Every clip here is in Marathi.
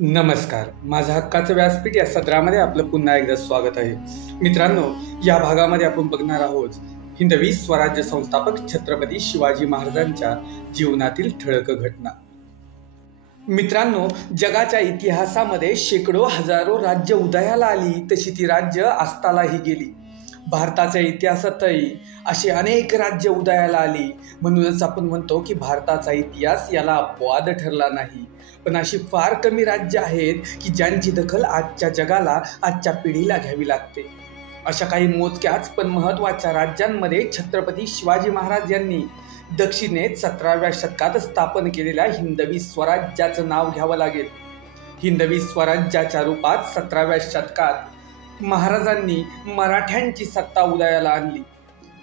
नमस्कार. माझा हक्काचं व्यासपीठ या सत्रामध्ये आपलं पुन्हा एकदा स्वागत आहे. मित्रांनो, या भागामध्ये आपण बघणार आहोत हिंदवी स्वराज्य संस्थापक छत्रपती शिवाजी महाराजांच्या जीवनातील ठळक घटना. मित्रांनो, जगाच्या इतिहासामध्ये शेकडो हजारो राज्य उदयाला आली, तशी ती राज्य अस्तालाही गेली. भारताच्या इतिहासातही अशी अनेक राज्य उदयाला आली. म्हणूनच आपण म्हणतो की भारताचा इतिहास याला अपवाद ठरला नाही. पण अशी फार कमी राज्य आहेत की ज्यांची दखल आजच्या जगाला, आजच्या पिढीला घ्यावी लागते. अशा काही मोजक्याच पण महत्त्वाच्या राज्यांमध्ये छत्रपती शिवाजी महाराज यांनी दक्षिणेत 17व्या शतकात स्थापन केलेल्या हिंदवी स्वराज्याचं नाव घ्यावं लागेल. हिंदवी स्वराज्याच्या रूपात 17व्या शतकात महाराजांनी मराठ्यांची सत्ता उदयाला आणली.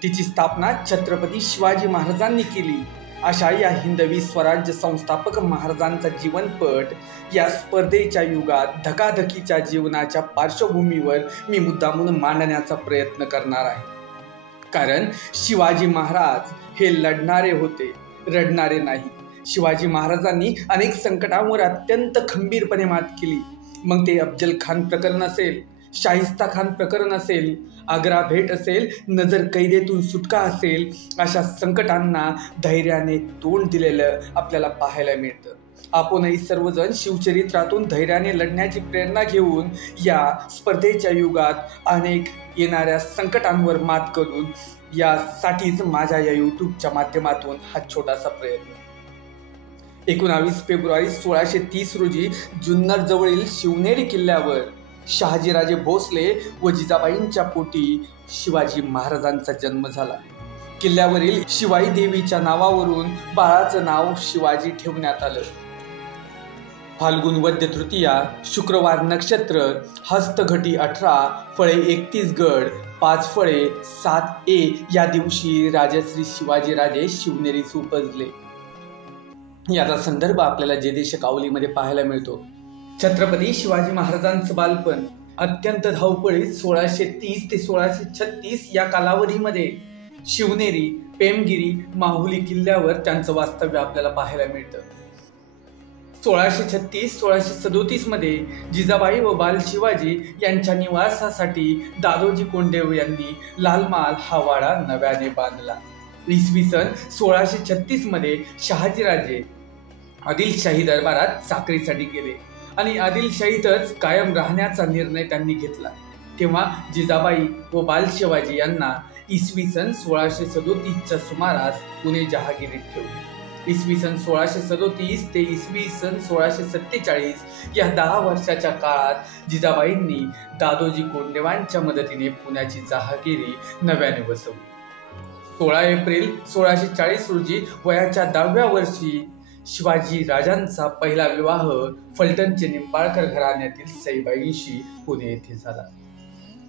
तिची स्थापना छत्रपती शिवाजी महाराजांनी केली. अशा या हिंदवी स्वराज्य संस्थापक महाराजांचा जीवनपट या स्पर्धेच्या युगात धकाधकीच्या जीवनाच्या पार्श्वभूमीवर मी मुद्दामून मांडण्याचा प्रयत्न करणार आहे. कारण शिवाजी महाराज हे लढणारे होते, रडणारे नाही. शिवाजी महाराजांनी अनेक संकटांवर अत्यंत खंबीरपणे मात केली. मग ते अफजल खान प्रकरण असेल, शाहिस्ता खान प्रकरण असेल, आग्रा भेट असेल, नजर कैदेतून सुटका असेल, अशा संकटांना धैर्याने तोंड दिलेलं आपल्याला पाहायला मिळतं. आपणही सर्वजण शिवचरित्रातून धैर्याने लढण्याची प्रेरणा घेऊन या स्पर्धेच्या युगात अनेक येणाऱ्या संकटांवर मात करून यासाठीच माझ्या या यूट्यूबच्या माध्यमातून हा छोटासा प्रयत्न. 19 फेब्रुवारी 1630 रोजी जुन्नर जवळील शिवनेरी किल्ल्यावर शहाजीराजे भोसले व जिजाबाईंच्या पोटी शिवाजी महाराजांचा जन्म झाला. किल्ल्यावरील शिवाई देवीच्या नावावरून बाळाचं नाव शिवाजी ठेवण्यात आलं. फाल्गुन वद्य तृतीया, शुक्रवार नक्षत्र, हस्तघटी 18, फळे 31 गड, 5 फळे 7 ए या दिवशी राजश्री शिवाजीराजे शिवनेरीस उपजले. याचा संदर्भ आपल्याला जयदेश कावलीमध्ये पाहायला मिळतो. छत्रपती शिवाजी महाराजांचं बालपण अत्यंत धावपळीत 1630 ते 1636 या कालावधीमध्ये शिवनेरी, पेमगिरी, माहुली किल्ल्यावर त्यांचं वास्तव्य आपल्याला पाहायला मिळतं. 1636-1637 मध्ये जिजाबाई व बाल शिवाजी यांच्या निवासासाठी दादोजी कोंडदेव यांनी लालमहाल हा वाडा नव्याने बांधला. इसवी सन 1636 मध्ये शहाजीराजे आदिलशाही दरबारात चाकरीसाठी गेले आणि आदिलशाहीतच कायम राहण्याचा निर्णय त्यांनी घेतला. तेव्हा जिजाबाई व बाल शिवाजी यांना इसवी सन 1637च्या सुमारास पुणे जहागिरीत ठेवले. इसवी सन 1637 ते इसवी सन 1647 या 10 वर्षाच्या काळात जिजाबाईंनी दादोजी कोंडदेवांच्या मदतीने पुण्याची जहागिरी नव्याने बसवली. 16 एप्रिल 1640 रोजी वयाच्या 10व्या वर्षी शिवाजी राजांचा पहिला विवाह फलटणचे निंबाळकर घराण्यातील सईबाईंशी पुणे येथे झाला.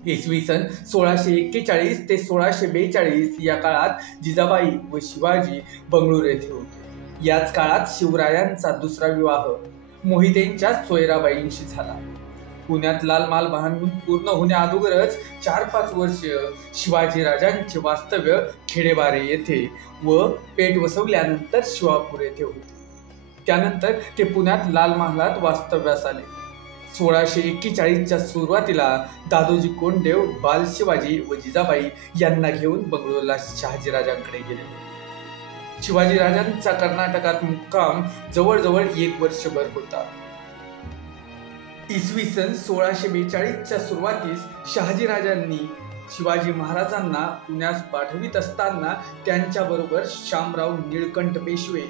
इसवी सन 1641 ते 1642 या काळात जिजाबाई व शिवाजी बंगळूर येथे होते. याच काळात शिवरायांचा दुसरा विवाह मोहितेंच्या सोयराबाईंशी झाला. पुण्यात लाल महाल बांधून पूर्ण होण्याअगोदरच 4-5 वर्ष शिवाजी राजांचे वास्तव्य खेडेबारे येथे व पेठ वसवल्यानंतर शिवापूर येथे होते. त्यानंतर ते पुण्यात लाल महालात वास्तव्यास आले. 1641च्या सुरुवातीला दादोजी कोंडदेव, बाल शिवाजी व जिजाबाई यांना घेऊन बंगळूरला शहाजीराजांकडे गेले. शिवाजीराजांचा कर्नाटकात मुक्काम जवळजवळ 1 वर्षभर होता. इसवी सन 1642च्या सुरुवातीस शहाजीराजांनी शिवाजी महाराजांना पुण्यास पाठवित असताना त्यांच्याबरोबर शामराव निळकंठ पेशवे,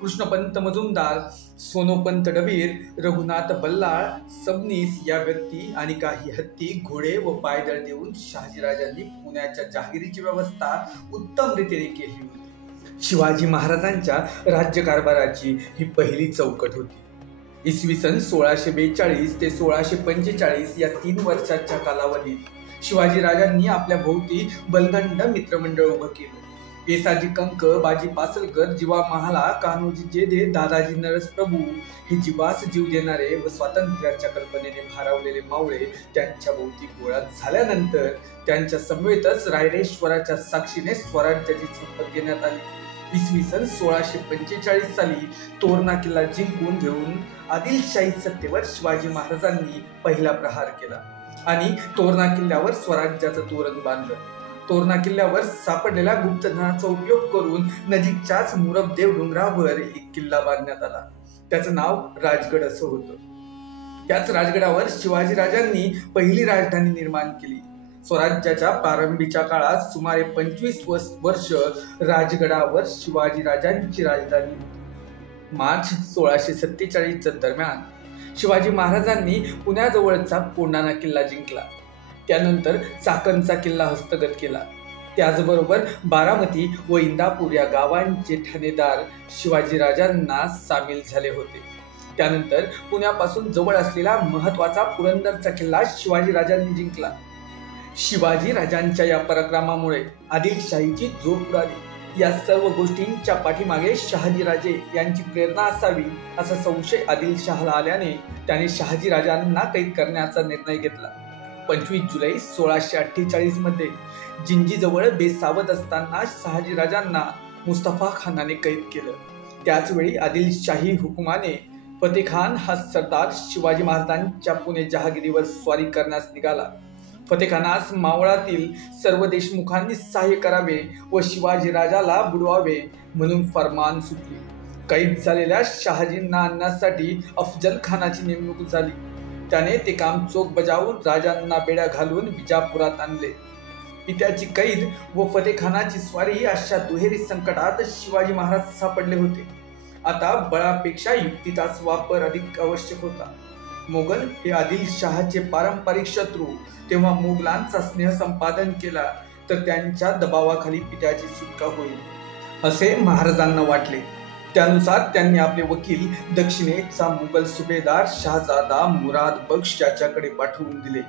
कृष्णपंत मजुमदार, सोनोपंत डबीर, रघुनाथ बल्लाळ, सबनीस या व्यक्ती आणि काही हत्ती, घोडे व पायदळ देऊन शहाजीराजांनी पुण्याच्या जहागिरीची व्यवस्था उत्तम रीतीने केली होती. शिवाजी महाराजांच्या राज्यकारभाराची ही पहिली चौकट होती. इसवी सन 1642 ते 1645 या 3 वर्षाच्या कालावधीत शिवाजीराजांनी आपल्या भोवती बलदंड मित्रमंडळ उभं केलं. केसाजी कंक, बाजी पासलकर, जीवा महाला, कान्होजी जेधे, दादाजी नरसप्रभू हे जीवास जीव देणारे व स्वातंत्र्याच्या कल्पनेने भारावलेले मावळे त्यांच्या भोवती गोळा झाल्यानंतर त्यांच्या समवेतच रायरेश्वराच्या साक्षीने स्वराज्याची शपथ घेण्यात आली. इसवी सन 1645 साली तोरणा किल्ला जिंकून घेऊन आदिलशाही सत्तेवर शिवाजी महाराजांनी पहिला प्रहार केला आणि तोरणा किल्ल्यावर स्वराज्याचं तोरण बांधलं. तोरणा किल्ल्यावर सापडलेल्या गुप्तधनाचा उपयोग करून नजीकच्याच मुरबदेव डोंगरावर एक किल्ला बांधण्यात आला. त्याचं नाव राजगड असं होतं. त्याच राजगडावर शिवाजी राजांनी पहिली राजधानी निर्माण केली. स्वराज्याच्या प्रारंभीच्या काळात सुमारे 25 वर्ष राजगडावर शिवाजी राजांची राजधानी होती. मार्च 1647 दरम्यान शिवाजी महाराजांनी पुण्याजवळचा कोंढाणा किल्ला जिंकला. त्यानंतर चाकणचा किल्ला हस्तगत केला. त्याचबरोबर बारामती व इंदापूर या गावांचे ठाणेदार शिवाजी राजांना सामील झाले होते. त्यानंतर पुण्यापासून जवळ असलेला महत्वाचा पुरंदरचा किल्ला शिवाजी राजांनी जिंकला. शिवाजी राजांच्या या पराक्रमामुळे आदिलशाहीची जोड उडाली. या सर्व गोष्टींच्या पाठीमागे शहाजी राजे यांची प्रेरणा असावी असा संशय आदिलशहाला आल्याने त्याने शहाजी राजांना कैद करण्याचा निर्णय घेतला. 25 जुलै 1648 मध्ये जिंजीजवळ बेसावध असताना शहाजी राजांना मुस्तफा खानाने कैद केलं. त्याच वेळी आदिलशाही हुकुमाने फतेखान हा सरदार शिवाजी महाराजांच्या पुणे जहागिरीवर स्वारी करण्यास निघाला. फतेखानास मावळातील सर्व देशमुखांनी सहाय्य करावे व शिवाजी राजाला बुडवावे म्हणून फरमान सुटली. कैद झालेल्या शहाजींना आणण्यासाठी अफजल खानाची नेमणूक झाली. त्याने ते काम चोख बजावून राजांना बेड्या घालून विजापुरात आणले. पित्याची कैद व फतेखानाची स्वारी अशा दुहेरी संकटात शिवाजी महाराज सापडले होते. आता बळापेक्षा युक्तीचाच वापर अधिक आवश्यक होता. मोगल हे आदिलशहाचे पारंपरिक शत्रू. तेव्हा मोगलांचा स्नेह संपादन केला तर त्यांच्या दबावाखाली पित्याची सुटका होईल असे महाराजांना वाटले. त्यानुसार त्यांनी आपले वकील दक्षिणेचा मुघल सुभेदार शहाजादा मुराद बख्श याच्याकडे पाठवून दिले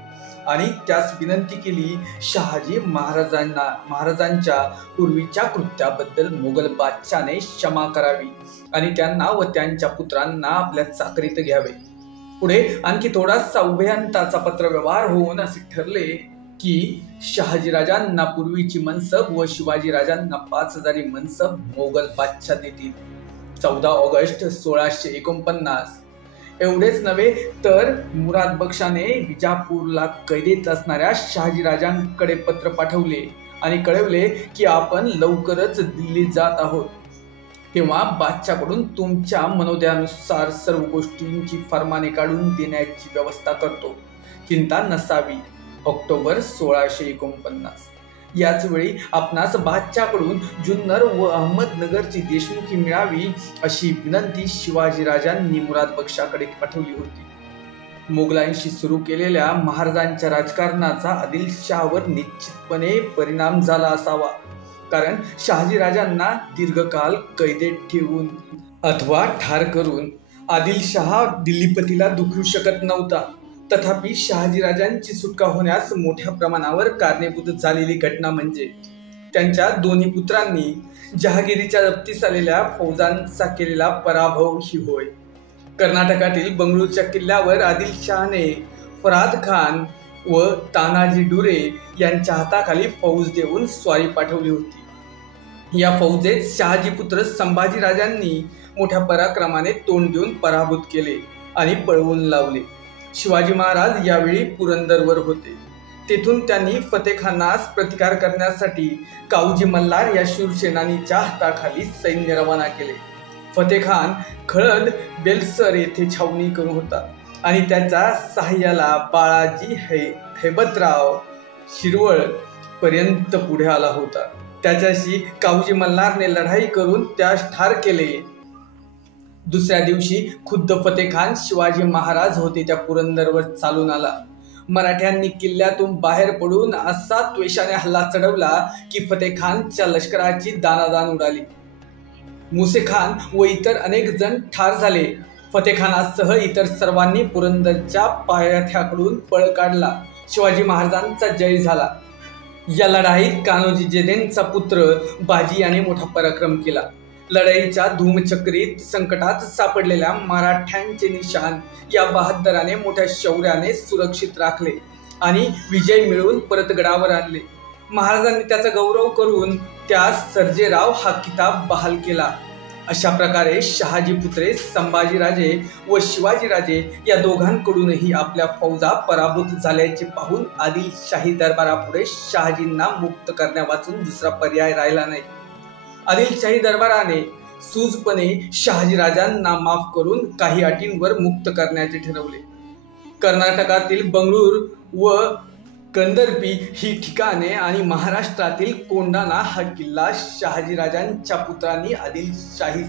आणि त्यास विनंती केली शहाजी महाराजांच्या पूर्वीच्या कृत्याबद्दल मोगल बादशाने क्षमा करावी आणि त्यांना व त्यांच्या पुत्रांना आपल्या चाकरीत घ्यावे. पुढे आणखी थोडासा उभयंताचा पत्रव्यवहार होऊन असे ठरले की शहाजी राजांना पूर्वीची मनसब व शिवाजी राजांना 5000 मनसब मोगल बादशाह देतील. 14 ऑगस्ट 1649. एवढेच नव्हे तर मुराद बक्षाने विजापूरला कैदेत असणाऱ्या शहाजी राजांकडे पत्र पाठवले आणि कळवले की आपण लवकरच दिल्लीत जात आहोत. तेव्हा बादशाहकडून तुमच्या मनोदयानुसार सर्व गोष्टींची फरमाने काढून देण्याची व्यवस्था करतो. चिंता नसावी. ऑक्टोबर 1649. याच वेळी आपणास बादशाहकडून जुन्नर व अहमदनगरची देशमुखी मिळावी अशी विनंती शिवाजी राजांनी मुराद बक्षाकडे पाठवली होती. मोगलांशी सुरू केलेल्या महाराजांच्या राजकारणाचा आदिलशहावर निश्चितपणे परिणाम झाला असावा. कारण शहाजी राजांना दीर्घकाल कैदेत ठेवून अथवा ठार करून आदिलशहा दिल्लीपतीला दुखवू शकत नव्हता. तथापि शहाजी राजांची सुटका होण्यास मोठ्या प्रमाणावर कारणीभूत झालेली घटना म्हणजे त्यांच्या दोन्ही पुत्रांनी जहागिरीच्या जप्तीस आलेल्या फौजांचा केलेला पराभव ही होय. कर्नाटकातील बंगळूरच्या किल्ल्यावर आदिलशहाने फराद खान व तानाजी डुरे यांच्या हाताखाली फौज देऊन स्वारी पाठवली होती. या फौजेत शहाजी पुत्र संभाजी राजांनी मोठ्या पराक्रमाने तोंड देऊन पराभूत केले आणि पळवून लावले. शिवाजी महाराज यावेळी पुरंदरवर होते. तेथून त्यांनी फतेखानास प्रतिकार करण्यासाठी काऊजी मल्हार या शूरसेनानीच्या हाताखाली सैन्य रवाना केले. फतेखान खळद बेलसर येथे छावणी करून होता आणि त्याच्या सहाय्याला बाळाजी हैबतराव शिरवळ पर्यंत पुढे आला होता. त्याच्याशी काऊजी मल्हारने लढाई करून त्यास ठार केले. दुसऱ्या दिवशी खुद्द फतेखान शिवाजी महाराज होते त्या पुरंदरवर चालून आला. मराठ्यांनी किल्ल्यातून बाहेर पडून असा त्वेषाने हल्ला चढवला की फतेखानच्या लष्कराची दानादान उडाली. मुसेखान व इतर अनेक जण ठार झाले. फतेखानासह इतर सर्वांनी पुरंदरच्या पायथ्याकडून पळ काढला. शिवाजी महाराजांचा जय झाला. या लढाईत कान्होजी जेधेंचा पुत्र बाजी याने मोठा पराक्रम केला. लढाईच्या धूमचक्रीत संकटात सापडलेल्या मराठ्यांचे निशाण या बहादराने मोठ्या शौर्याने सुरक्षित राखले आणि विजय मिळवून परत गडावर आणले. महाराजांनी त्याचा गौरव करून त्यास सर्जेराव हा किताब बहाल केला। अशा प्रकारे शहाजी पुत्रे संभाजीराजे व शिवाजीराजे या दोघांकडूनही आपल्या फौजा पराभूत झाल्याचे पाहून आदिलशाही दरबारापुढे शहाजींना मुक्त करण्यावाचून दुसरा पर्याय राहिला नाही। आदिलशाही दरबाराने सूझपणे शहाजीराजांना माफ करून काही अटींवर मुक्त करण्याचे ठरवले। कर्नाटकातील बंगळूर व कंदर्पी ही ठिकाणे आणि महाराष्ट्रातील कोंढाणा हा किल्ला शहाजीराजांच्या पुत्रांनी आदिलशाही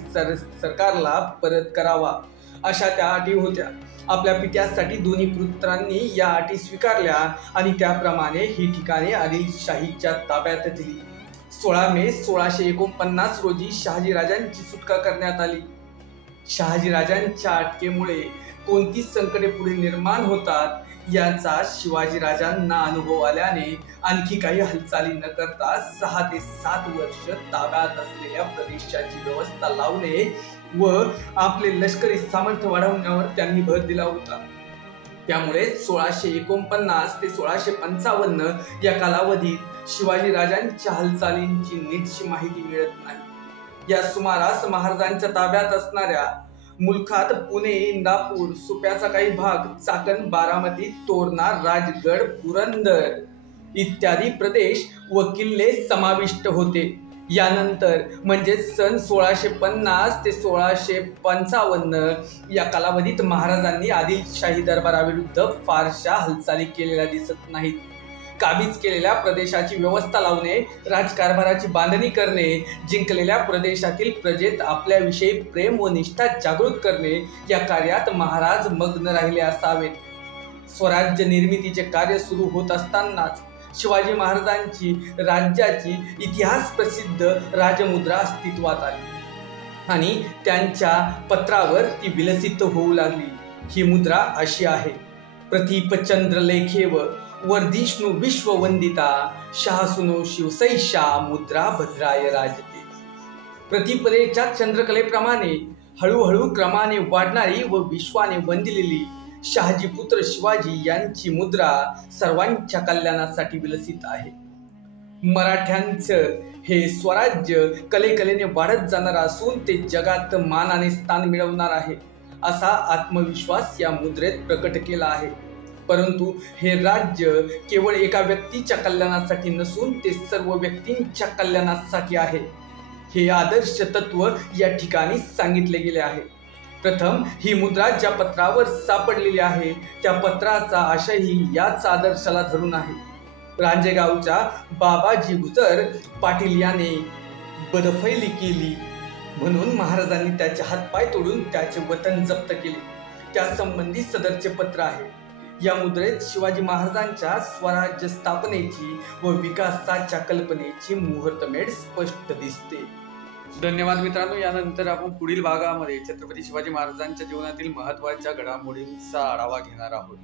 सरकारला परत करावा अशा त्या अटी होत्या। आपल्या पित्यासाठी दोन्ही पुत्रांनी या अटी स्वीकारल्या आणि त्याप्रमाणे ही ठिकाणे आदिलशाहीच्या ताब्यात दिली। 16 मे 1649 रोजी शहाजीराजांची सुटका करण्यात आली। शहाजीराजांच्या अटकेमुळे कोणती संकटे पुढे निर्माण होतात याचा शिवाजीराजांना अनुभव आल्याने आणखी काही हालचाली न करता 6 ते 7 वर्ष ताब्यात असलेल्या प्रदेशाची व्यवस्था लावणे व आपले लष्करी सामर्थ्य वाढवण्यावर त्यांनी भर दिला होता। त्यामुळे 1649 ते 1655 या कालावधीत शिवाजीराजांच्या हालचालींची नीटशी माहिती मिळत नाही। या सुमारास महाराजांच्या ताब्यात असणाऱ्या मुलखात पुणे, इंदापूर, सुप्याचा काही भाग, चाकण, बारामती, तोरणा, राजगड, पुरंदर इत्यादी प्रदेश व किल्ले समाविष्ट होते। यानंतर म्हणजे सन 1650 ते 1655 या कालावधीत महाराजांनी आदिलशाही दरबाराविरुद्ध फारशा हालचाली केलेल्या दिसत नाहीत। काबीज केलेल्या प्रदेशाची व्यवस्था लावणे, राजकारभाराची बांधणी करणे, जिंकलेल्या प्रदेशातील प्रजेत आपल्याविषयी प्रेम व निष्ठा जागृत करणे या कार्यात महाराज मग्न राहिले असावेत। स्वराज्य निर्मितीचे कार्य सुरू होत असतानाच शिवाजी महाराजांची राज्याची इतिहास प्रसिद्ध राजमुद्रा अस्तित्वात आली आणि त्यांच्या पत्रावर ती विलसित होऊ लागली। ही मुद्रा अशी आहे: प्रतीप चंद्रलेखेव वर्धिष्णु विश्ववंदिता शाहसुनो शिवसैषा मुद्रा भद्राय राजते। प्रतिपदेच्या चंद्रकलेप्रमाणे हळूहळू क्रमाने वाढणारी व विश्वाने वंदिलेली शहाजीपुत्र शिवाजी यांची मुद्रा सर्वांच्या कल्याणासाठी विलसित आहे। मराठ्यांचं हे स्वराज्य कलेकलेने वाढत जाणार असून ते जगात मानाने स्थान मिळवणार आहे असा आत्मविश्वास या मुद्रेत प्रकट केला आहे। परंतु हे राज्य केवळ एका व्यक्तीच्या कल्याणासाठी नसून ते सर्व व्यक्तींच्या कल्याणासाठी आहे, हे आदर्श तत्व या ठिकाणी सांगितले गेले आहे। प्रथम ही मुद्रा ज्या पत्रावर सापडलेली आहे त्या पत्राचा आशयही याच आदर्शाला धरून आहे। रांजेगावच्या बाबाजी गुजर पाटील याने बदफैली केली म्हणून महाराजांनी त्याचे हातपाय तोडून त्याचे वतन जप्त केले, त्यासंबंधी सदरचे पत्र आहे। या मुद्रेत शिवाजी महाराजांच्या स्वराज्य स्थापनेची व विकासाच्या कल्पनेची मुहूर्तमेढ स्पष्ट दिसते। धन्यवाद मित्रांनो। यानंतर आपण पुढील भागामध्ये छत्रपती शिवाजी महाराजांच्या जीवनातील महत्त्वाच्या घडामोडींचा आढावा घेणार आहोत।